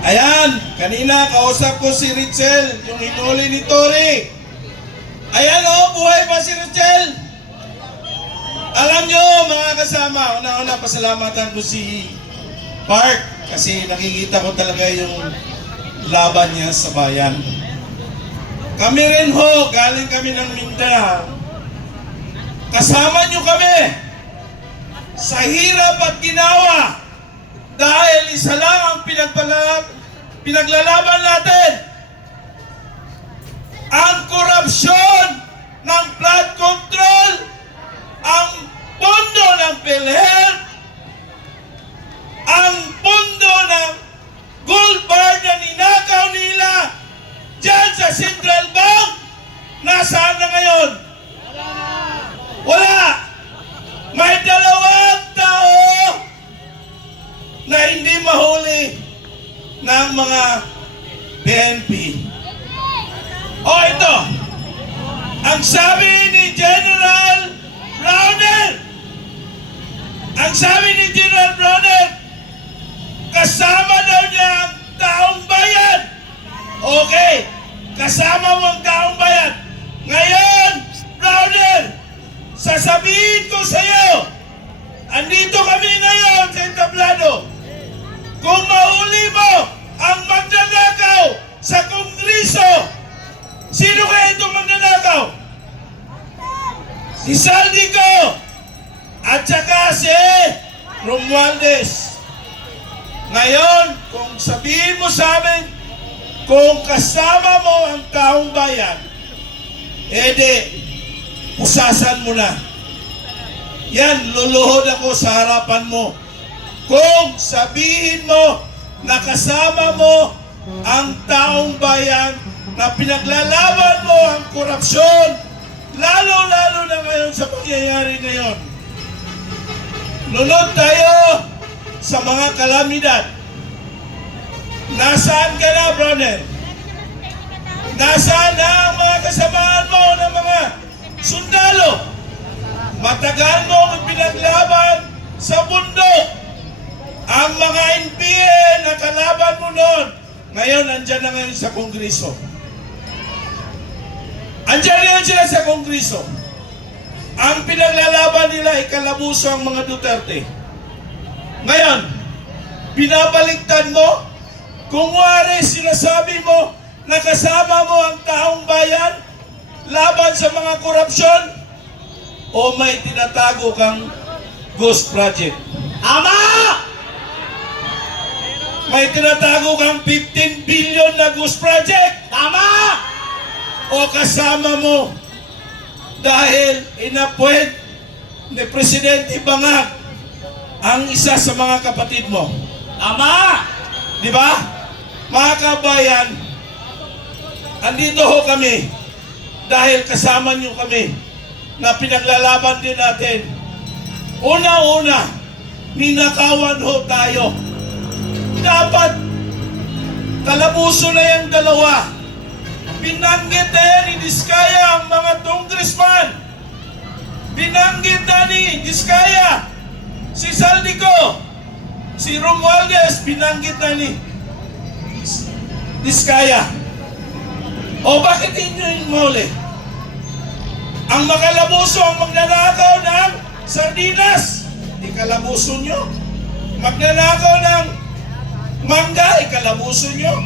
Ayan, kanina kausap ko si Richel, yung hinuli ni Tori. Ayan buhay pa si Richel. Alam nyo mga kasama, una-una pasalamatan ko si Park kasi nakikita ko talaga yung laban niya sa bayan. Kami rin galing kami ng Mindanao. Kasama nyo kami sa hirap at ginawa dahil isa lang ang pinaglalaban natin. Ang korupsyon ng flood control, ang pondo ng PhilHealth, ang pondo ng gold bar na ninakaw nila dyan sa Central Bank. Nasaan na ngayon? Wala! May 2 tao na hindi mahuli ng mga PNP. Ito. Ang sabi ni General Browner, kasama daw niya ang taong bayan. Okay, kasama mo ang taong bayan. Ngayon, Browner, sasabihin ko sa iyo, andito kami ngayon sa entablado. Kung mahuli mo ang magnanakaw sa Kongreso, sino kaya itong magnanakaw? Si Saldico at saka si Romualdez. Ngayon, kung sabihin mo sa amin, kung kasama mo ang taong bayan, edi, pusasan mo na. Yan, luluhod ako sa harapan mo. Kung sabihin mo na kasama mo ang taong bayan na pinaglalaban mo ang korupsyon, lalo-lalo na ngayon sa pangyayari ngayon. Lunod tayo sa mga kalamidad. Nasaan ka na, Browner? Nasaan na ang mga kasamaan mo ng mga sundalo? Matagal mo pinaglaban sa bundok. Ang mga NPA na kalaban mo noon, ngayon andyan na ngayon sa Kongreso. Andyan ngayon sila sa Kongreso. Ang pinaglalaban nila ikalabuso ang mga Duterte. Ngayon, binabaliktad mo, kung wari sinasabi mo na kasama mo ang taong bayan laban sa mga korupsyon, o may tinatago kang ghost project? Ama! May tinatago kang 15 billion na ghost project? Tama! O kasama mo dahil inappoint ni Presidente Bangag ang isa sa mga kapatid mo? Tama! Di ba? Mga kabayan, andito kami dahil kasama niyo kami na pinaglalaban din natin. Una-una, ninakawan tayo. Dapat kalabuso na yung dalawa. Binanggit na yan ni Diskaya ang mga congressman. Binanggit na ni Diskaya si Saldico, si Romualdez, binanggit na ni Diskaya. O bakit hindi yung mahuli? Ang makalabuso ang magnanakaw ng sardinas, ikalabuso nyo. Magnanakaw ng mangga, ikalabuso nyo.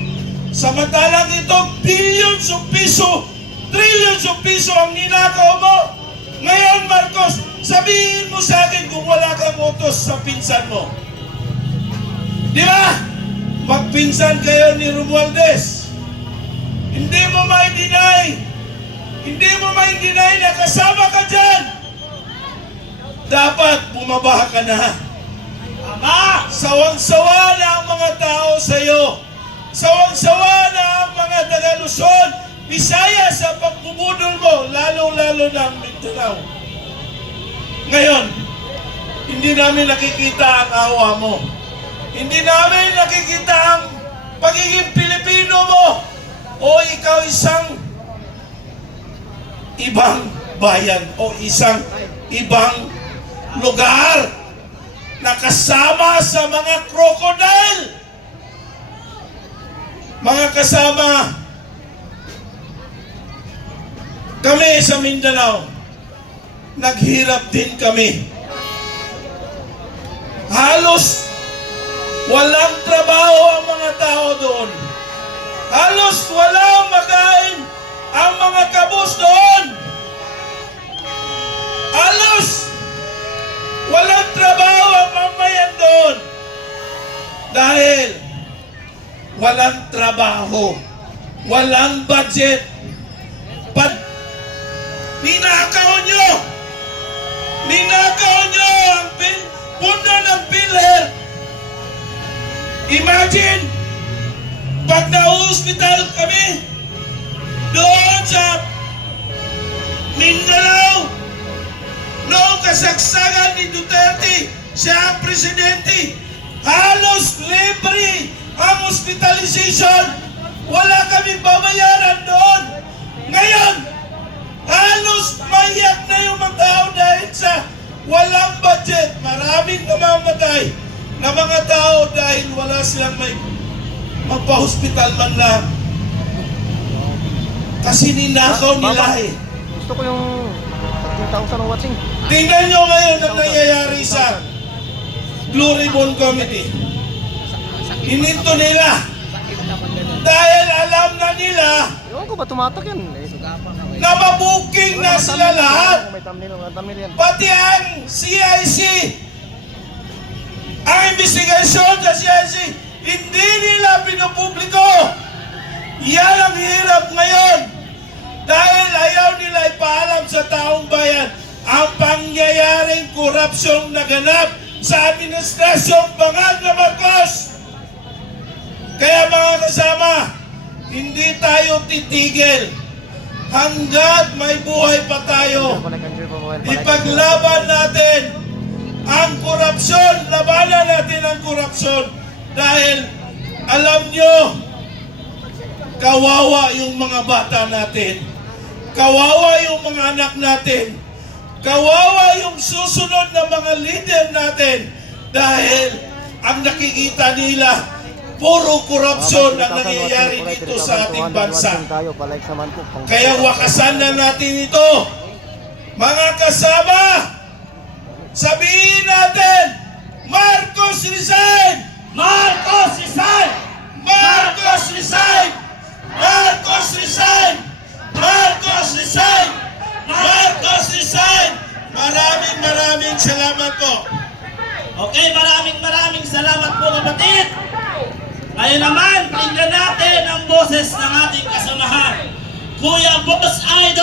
Samantalang ito, billions of piso, trillions of piso ang ninakaw mo. Ngayon, Marcos, sabihin mo sa akin kung wala kang utos sa pinsan mo. Di ba? Magpinsan kayo ni Romualdez. Hindi mo mai-deny na kasama ka dyan. Dapat bumaba ka na. Ama, sawang-sawa na ang mga tao sa iyo. Sawang-sawa na ang mga taga-Luzon, Bisaya sa pagbubudol mo, lalong-lalo na ang Mindanao. Ngayon, hindi namin nakikita ang awa mo. Hindi namin nakikita ang pagiging Pilipino mo. O ikaw isang ibang bayan o isang ibang lugar na kasama sa mga crocodile. Mga kasama, kami sa Mindanao, naghirap din kami. Halos walang trabaho ang mga tao doon. Halos walang makain ang mga kabus doon. Halos walang trabaho ang mamayan doon. Dahil walang trabaho, walang budget. Ninakaw nyo ang puno ng PhilHealth. Imagine, pag na-hospital kami, doon sa Mindanao, noong kasagsagan ni Duterte, siya ang presidente, halos libre ang hospitalization. Wala kami babayaran doon. Ngayon, halos mayak na yung mga tao dahil sa walang budget. Maraming namamatay na mga tao dahil wala silang may magpa-hospital man lang. Kasi ninakaw nila eh. Gusto ko yung 13,000 ang watching. Tingnan nyo ngayon ang nangyayari sa Blue Ribbon Committee. Ininto nila. Dahil alam na nila Ewan ko ba tumatak yan? na mabuking na sila lahat. May thumbnail yan. Pati ang CIC. Ang investigasyon sa CIC, hindi nila pinupubliko. Yan ang hirap ngayon. Dahil ayaw nila ipaalam sa taong bayan ang pangyayaring korupsyong naganap sa administrasyong Bangag na Marcos. Kaya mga kasama, hindi tayo titigil hanggat may buhay pa tayo. Ipaglaban natin ang korupsyon, labanan natin ang korupsyon dahil alam nyo, kawawa yung mga bata natin, kawawa yung mga anak natin, kawawa yung susunod na mga leader natin dahil ang nakikita nila puro korupsyon ang nangyayari dito sa ating bansa. Kaya wakasan na natin ito. Mga kasama, sabihin natin, Marcos resign! Marcos resign! Marcos resign! Marcos resign! Marcos resign! Marcos resign! Maraming salamat po. Okay, maraming salamat po kapatid. Ngayon naman, tingnan natin ang boses ng ating kasamahan. Kuya Boss Idol.